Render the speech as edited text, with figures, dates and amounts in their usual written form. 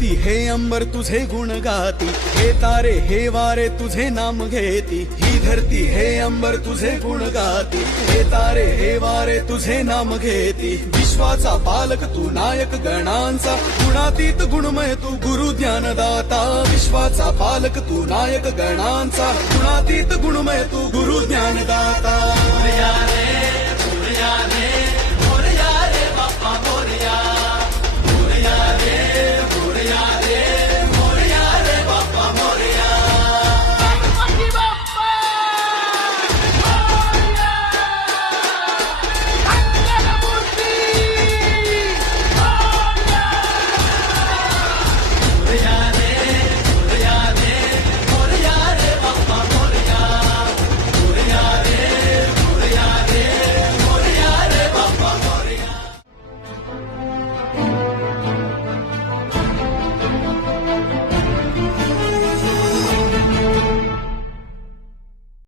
धरती हे अंबर तुझे गुण गाती, हे तारे हे वारे तुझे नाम घेती। ही धरती हे अंबर तुझे गुण गाती, हे तारे हे वारे तुझे नाम घेती। विश्वाचा पालक तू नायक गणांचा, गुणातीत गुणमय तू गुरु ज्ञानदाता। विश्वाचा पालक तू नायक गणांचा, गुणातीत गुणमय तू गुरु ज्ञानदाता। सूर्या रे